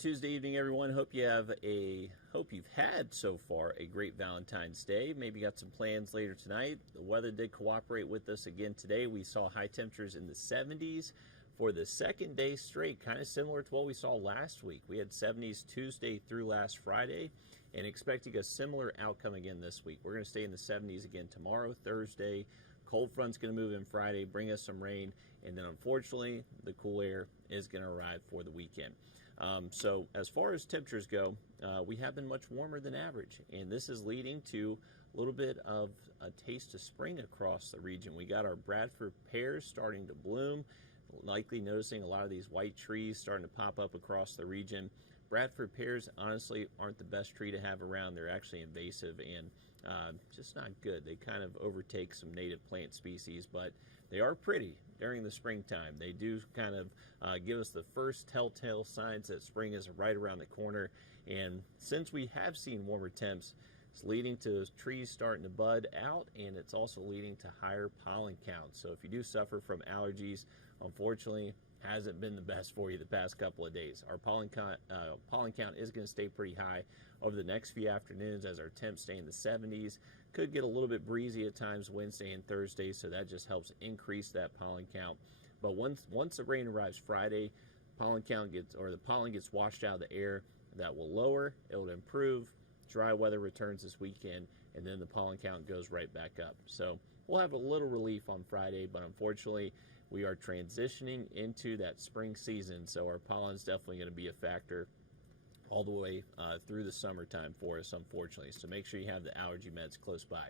Tuesday evening, everyone. Hope you've had so far a great Valentine's Day. Maybe got some plans later tonight. The weather did cooperate with us again today. We saw high temperatures in the 70s for the second day straight, kind of similar to what we saw last week. We had 70s Tuesday through last Friday, and expecting a similar outcome again this week. We're going to stay in the 70s again tomorrow, Thursday. Cold front's going to move in Friday, bring us some rain, and then unfortunately, the cool air is going to arrive for the weekend. So as far as temperatures go, we have been much warmer than average, and this is leading to a little bit of a taste of spring across the region. We got our Bradford pears starting to bloom, likely noticing a lot of these white trees starting to pop up across the region. Bradford pears honestly aren't the best tree to have around. They're actually invasive and just not good. They kind of overtake some native plant species, but they are pretty during the springtime. They do kind of give us the first telltale signs that spring is right around the corner. And since we have seen warmer temps, it's leading to trees starting to bud out, and it's also leading to higher pollen counts. So if you do suffer from allergies, unfortunately, hasn't been the best for you the past couple of days. Our pollen count is going to stay pretty high over the next few afternoons as our temps stay in the 70s. Could get a little bit breezy at times Wednesday and Thursday, so that just helps increase that pollen count. But once the rain arrives Friday, the pollen gets washed out of the air. That will lower, it will improve. Dry weather returns this weekend, and then the pollen count goes right back up. So we'll have a little relief on Friday, but unfortunately, we are transitioning into that spring season, so our pollen is definitely going to be a factor all the way through the summertime for us, unfortunately. So make sure you have the allergy meds close by.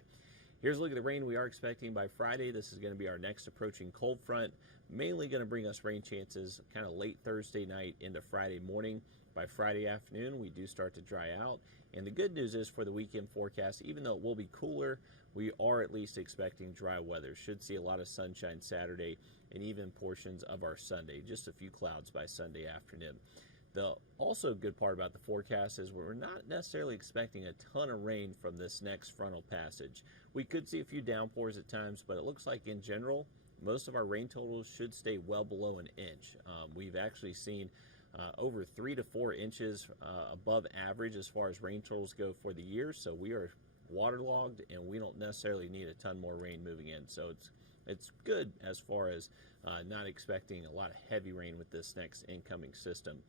Here's a look at the rain we are expecting by Friday. This is going to be our next approaching cold front, mainly going to bring us rain chances kind of late Thursday night into Friday morning. By Friday afternoon, we do start to dry out. And the good news is for the weekend forecast, even though it will be cooler, we are at least expecting dry weather. Should see a lot of sunshine Saturday and even portions of our Sunday. Just a few clouds by Sunday afternoon. The also good part about the forecast is we're not necessarily expecting a ton of rain from this next frontal passage. We could see a few downpours at times, but it looks like in general, most of our rain totals should stay well below an inch. We've actually seen over 3 to 4 inches above average as far as rain totals go for the year. So we are waterlogged, and we don't necessarily need a ton more rain moving in. So it's good as far as not expecting a lot of heavy rain with this next incoming system.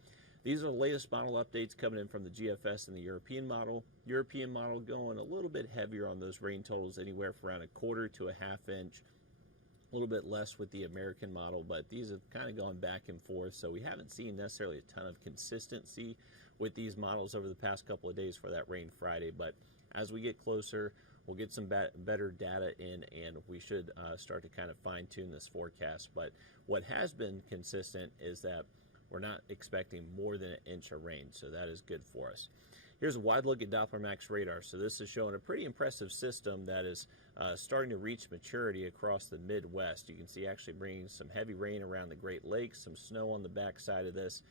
These are the latest model updates coming in from the GFS and the European model. European model going a little bit heavier on those rain totals, anywhere from around 1/4 to a 1/2 inch. A little bit less with the American model, but these have kind of gone back and forth, so we haven't seen necessarily a ton of consistency with these models over the past couple of days for that rain Friday. But as we get closer, we'll get some better data in, and we should start to kind of fine-tune this forecast. But what has been consistent is that we're not expecting more than 1 inch of rain, so that is good for us. Here's a wide look at Doppler Max radar. So this is showing a pretty impressive system that is starting to reach maturity across the Midwest. You can see actually bringing some heavy rain around the Great Lakes, some snow on the backside of this.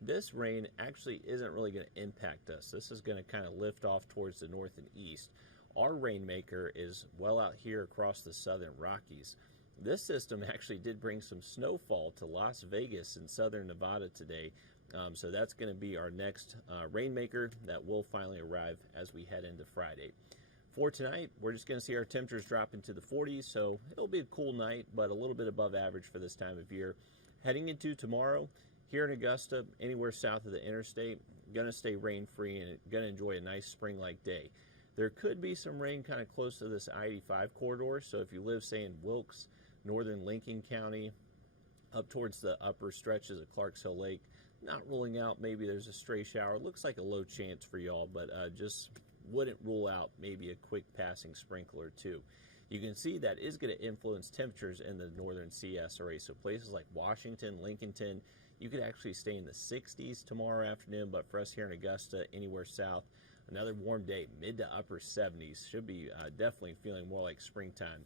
This rain actually isn't really going to impact us. This is going to kind of lift off towards the north and east. Our rainmaker is well out here across the southern Rockies. This system actually did bring some snowfall to Las Vegas and southern Nevada today. So that's going to be our next rainmaker that will finally arrive as we head into Friday. For tonight, we're just going to see our temperatures drop into the 40s, so it'll be a cool night, but a little bit above average for this time of year. Heading into tomorrow, here in Augusta, anywhere south of the interstate, going to stay rain-free and going to enjoy a nice spring-like day. There could be some rain kind of close to this I-85 corridor, so if you live, say, in Wilkes, northern Lincoln County, up towards the upper stretches of Clarks Hill Lake, not ruling out maybe there's a stray shower. Looks like a low chance for y'all, but just wouldn't rule out maybe a quick passing sprinkle or two. You can see that is going to influence temperatures in the northern CSRA. So places like Washington, Lincolnton, you could actually stay in the 60s tomorrow afternoon, but for us here in Augusta, anywhere south, another warm day, mid to upper 70s. Should be definitely feeling more like springtime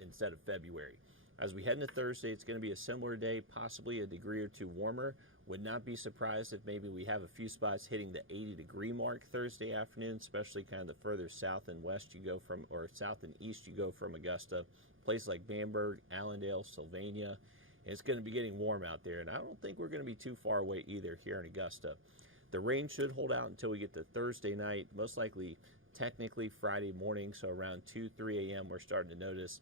instead of February. As we head into Thursday, it's going to be a similar day, possibly a degree or two warmer. Would not be surprised if maybe we have a few spots hitting the 80-degree mark Thursday afternoon, especially kind of the further south and west you go from, or south and east you go from Augusta. Places like Bamberg, Allendale, Sylvania, And it's going to be getting warm out there, and I don't think we're going to be too far away either here in Augusta. The rain should hold out until we get to Thursday night, most likely technically Friday morning, so around 2-3 a.m. we're starting to notice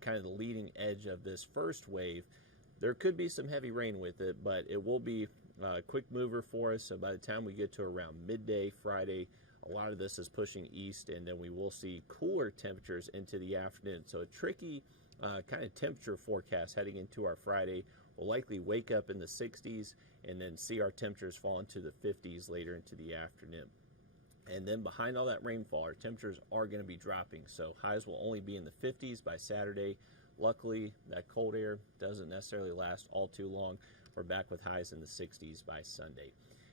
kind of the leading edge of this first wave. There could be some heavy rain with it, but it will be a quick mover for us. So by the time we get to around midday Friday, a lot of this is pushing east, and then we will see cooler temperatures into the afternoon. So a tricky kind of temperature forecast heading into our Friday. We'll likely wake up in the 60s and then see our temperatures fall into the 50s later into the afternoon. And then behind all that rainfall, our temperatures are going to be dropping. So highs will only be in the 50s by Saturday. Luckily, that cold air doesn't necessarily last all too long. We're back with highs in the 60s by Sunday.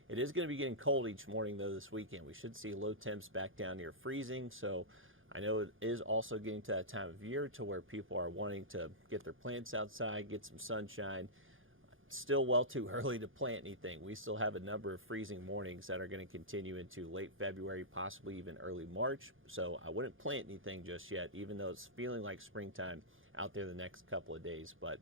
It is going to be getting cold each morning, though, this weekend. We should see low temps back down near freezing. So I know it is also getting to that time of year to where people are wanting to get their plants outside, get some sunshine. Still well too early to plant anything. We still have a number of freezing mornings that are going to continue into late February, possibly even early March. So I wouldn't plant anything just yet, even though it's feeling like springtime out there the next couple of days. But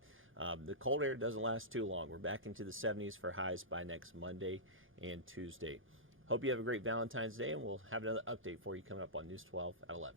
the cold air doesn't last too long. We're back into the 70s for highs by next Monday and Tuesday. Hope you have a great Valentine's Day, and we'll have another update for you coming up on News 12 at 11.